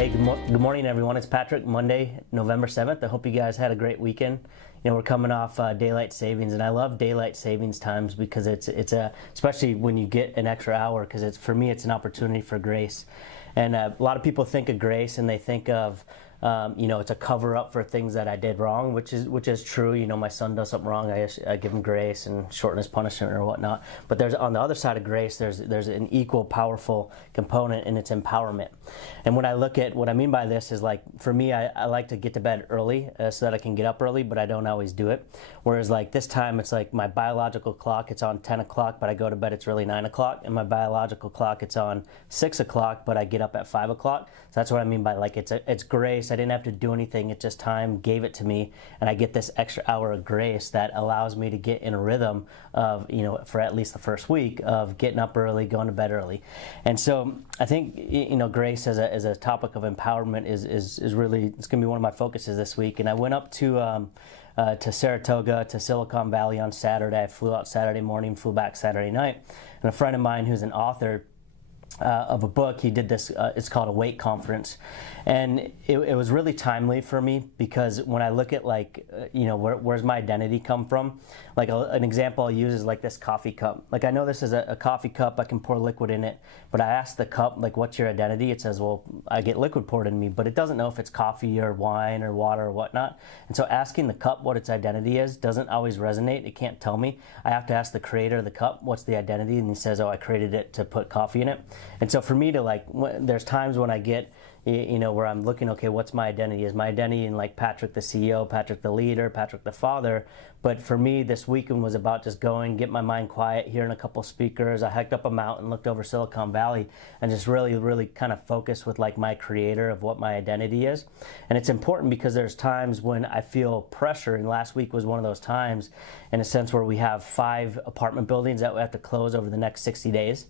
Hey, good morning, everyone. It's Patrick. Monday, November 7th. I hope you guys had a great weekend. You know, we're coming off daylight savings, and I love daylight savings times because it's especially when you get an extra hour, because for me it's an opportunity for grace. And a lot of people think of grace and they think of it's a cover up for things that I did wrong, which is true. You know, my son does something wrong, I give him grace and shorten his punishment or whatnot. But there's, on the other side of grace, there's an equal powerful component, and it's empowerment. And when I look at what I mean by this is, like, for me, I like to get to bed early so that I can get up early, but I don't always do it. Whereas, like, this time it's like my biological clock, it's on 10 o'clock, but I go to bed, it's really 9 o'clock, and my biological clock, it's on 6 o'clock, but I get up at 5 o'clock. So that's what I mean by, like, it's grace. I didn't have to do anything. It just time gave it to me, and I get this extra hour of grace that allows me to get in a rhythm of, you know, for at least the first week of getting up early, going to bed early. And so I think, you know, grace as a topic of empowerment is really, it's going to be one of my focuses this week. And I went up to Saratoga, to Silicon Valley on Saturday. I flew out Saturday morning, flew back Saturday night. And a friend of mine who's an author of a book, he did this, it's called a Wait Conference. And it was really timely for me, because when I look at, like, where's my identity come from? Like, an example I'll use is like this coffee cup. Like, I know this is a coffee cup, I can pour liquid in it, but I ask the cup, like, what's your identity? It says, well, I get liquid poured in me, but it doesn't know if it's coffee or wine or water or whatnot. And so asking the cup what its identity is doesn't always resonate. It can't tell me. I have to ask the creator of the cup, what's the identity? And he says, oh, I created it to put coffee in it. And so for me to, like, there's times when I get, you know, where I'm looking, okay, what's my identity? Is my identity in, like, Patrick the CEO, Patrick the leader, Patrick the father? But for me, this weekend was about just going, get my mind quiet, hearing a couple speakers. I hiked up a mountain, looked over Silicon Valley, and just really kind of focused with, like, my creator of what my identity is. And it's important because there's times when I feel pressure, and last week was one of those times, in a sense, where we have 5 apartment buildings that we have to close over the next 60 days.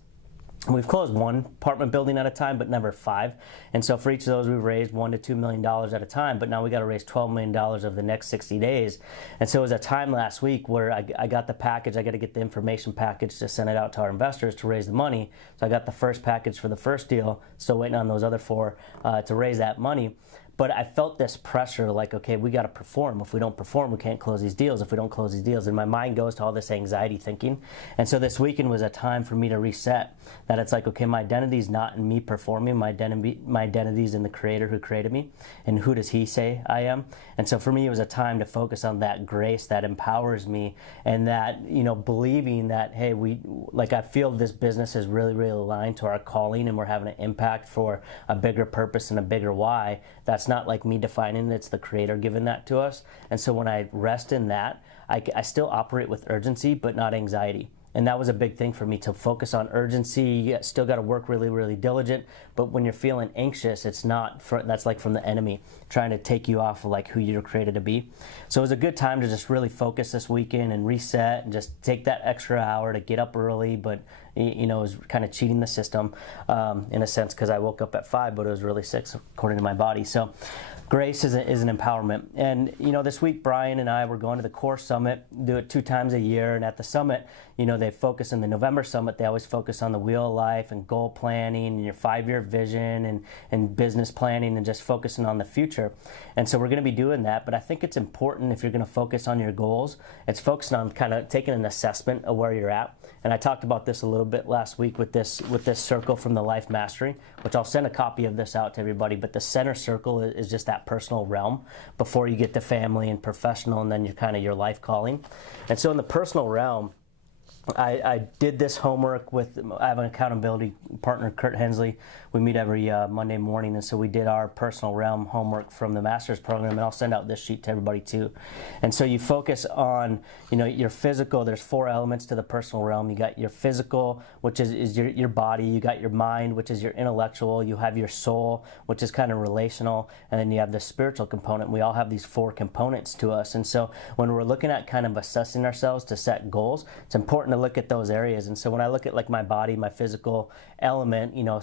We've closed 1 apartment building at a time, but never 5. And so for each of those, we've raised $1 to $2 million at a time, but now we got to raise $12 million over the next 60 days. And so it was a time last week where I got the package. I got to get the information package to send it out to our investors to raise the money. So I got the first package for the first deal, still waiting on those other 4 to raise that money. But I felt this pressure, like, okay, we got to perform. If we don't perform, we can't close these deals. If we don't close these deals, and my mind goes to all this anxiety thinking. And so this weekend was a time for me to reset, that it's like, okay, my identity is not in me performing. My identity is in the creator who created me. And who does he say I am? And so for me, it was a time to focus on that grace that empowers me, and that, you know, believing that, hey, I feel this business is really aligned to our calling, and we're having an impact for a bigger purpose and a bigger why. That's not like me defining it, it's the creator giving that to us. And so when I rest in that, I still operate with urgency, but not anxiety. And that was a big thing for me, to focus on urgency. You still got to work really diligent, but when you're feeling anxious, it's not that's like from the enemy trying to take you off of, like, who you're created to be. So it was a good time to just really focus this weekend and reset, and just take that extra hour to get up early. But, you know, it was kind of cheating the system in a sense, because I woke up at 5, but it was really 6 according to my body. So grace is an empowerment. And, you know, this week Brian and I were going to the Core Summit, do it 2 times a year. And at the summit, you know, they focus in the November summit, they always focus on the wheel of life and goal planning and your 5-year vision and business planning, and just focusing on the future. And so we're going to be doing that. But I think it's important, if you're going to focus on your goals, it's focusing on kind of taking an assessment of where you're at. And I talked about this a little bit last week with this circle from the Life Mastery, which I'll send a copy of this out to everybody. But the center circle is just that personal realm before you get to family and professional, and then you're kind of your life calling. And so in the personal realm, I did this homework with, I have an accountability partner, Kurt Hensley. We meet every Monday morning, and so we did our personal realm homework from the master's program, and I'll send out this sheet to everybody too. And so you focus on, you know, your physical. There's 4 elements to the personal realm. You got your physical, which is your body. You got your mind, which is your intellectual. You have your soul, which is kind of relational, and then you have the spiritual component. We all have these 4 components to us. And so when we're looking at kind of assessing ourselves to set goals, it's important starting to look at those areas. And so when I look at like my body, my physical element, you know,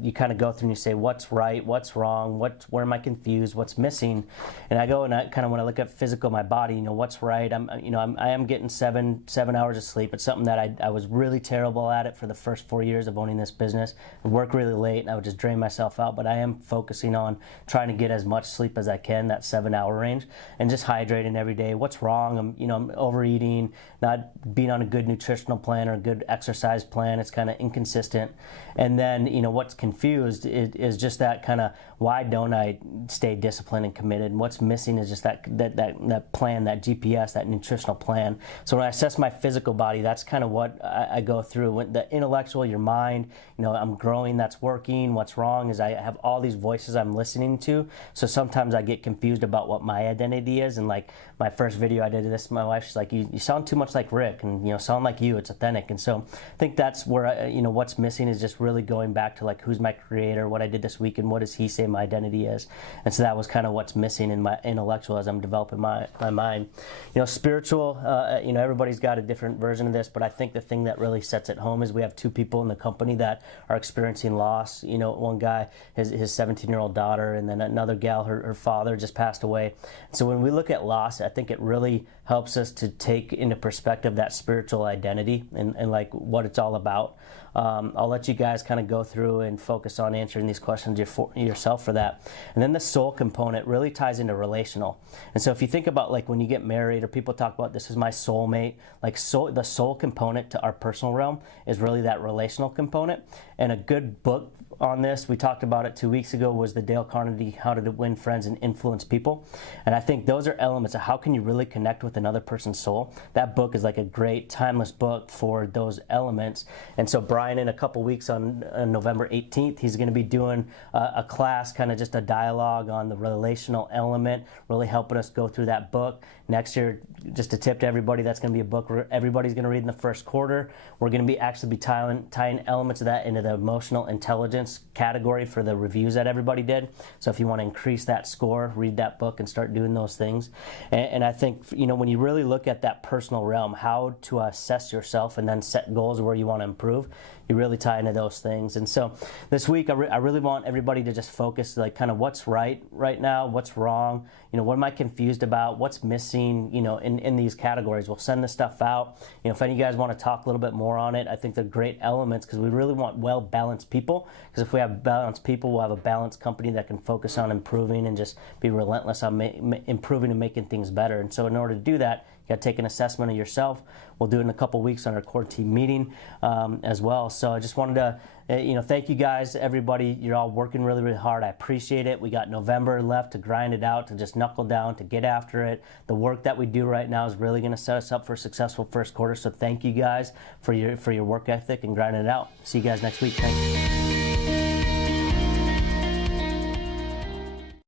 you kind of go through and you say, what's right, what's wrong, where am I confused, what's missing? And I go and I kind of, when I look at physical, my body, you know, what's right? I am getting seven hours of sleep. It's something that I was really terrible at it for the first 4 years of owning this business. I work really late and I would just drain myself out, but I am focusing on trying to get as much sleep as I can, that 7-hour range, and just hydrating every day. What's wrong? I'm overeating, not being on a good nutritional plan or a good exercise plan. It's kind of inconsistent. And then, you know, what's confused is just that kind of, why don't I stay disciplined and committed? And what's missing is just that plan, that GPS, that nutritional plan. So when I assess my physical body, that's kind of what I go through. The intellectual, your mind, you know, I'm growing, that's working. What's wrong is I have all these voices I'm listening to. So sometimes I get confused about what my identity is. And like my first video I did this, my wife, she's like, you sound too much like Rick, and, you know, sound like you, it's authentic. And so I think that's where, you know, what's missing is just really going back to like, who's my creator, what I did this week, and what does he say my identity is. And so that was kind of what's missing in my intellectual as I'm developing my mind. You know, spiritual, you know, everybody's got a different version of this, but I think the thing that really sets it home is we have 2 people in the company that are experiencing loss. You know, one guy, his 17-year-old daughter, and then another gal, her father just passed away. So when we look at loss, I think it really helps us to take into perspective that spiritual identity and like what it's all about. I'll let you guys kind of go through and focus on answering these questions yourself for that. And then the soul component really ties into relational. And so if you think about like when you get married, or people talk about this is my soulmate, like the soul component to our personal realm is really that relational component. And a good book on this, we talked about it 2 weeks ago, was the Dale Carnegie How to Win Friends and Influence People. And I think those are elements of how can you really connect with another person's soul. That book is like a great timeless book for those elements. And so Brian, in a couple weeks on November 18th, he's going to be doing a class, kind of just a dialogue on the relational element, really helping us go through that book. Next year, just a tip to everybody, that's going to be a book where everybody's going to read in the first quarter. We're going to be actually tying elements of that into the emotional intelligence category for the reviews that everybody did. So if you want to increase that score, read that book and start doing those things. And I think, you know, when you really look at that personal realm, how to assess yourself and then set goals where you want to improve, you really tie into those things. And so this week, I really want everybody to just focus, like kind of what's right now, what's wrong, you know, what am I confused about, what's missing, you know, in these categories. We'll send this stuff out. You know, if any of you guys want to talk a little bit more on it, I think they're great elements because we really want well-balanced people. Because if we have balanced people, we'll have a balanced company that can focus on improving and just be relentless on improving and making things better. And so in order to do that, you got to take an assessment of yourself. We'll do it in a couple weeks on our core team meeting as well. So I just wanted to, you know, thank you guys, everybody. You're all working really, really hard. I appreciate it. We got November left to grind it out, to just knuckle down, to get after it. The work that we do right now is really going to set us up for a successful first quarter. So thank you guys for your work ethic and grinding it out. See you guys next week. Thanks.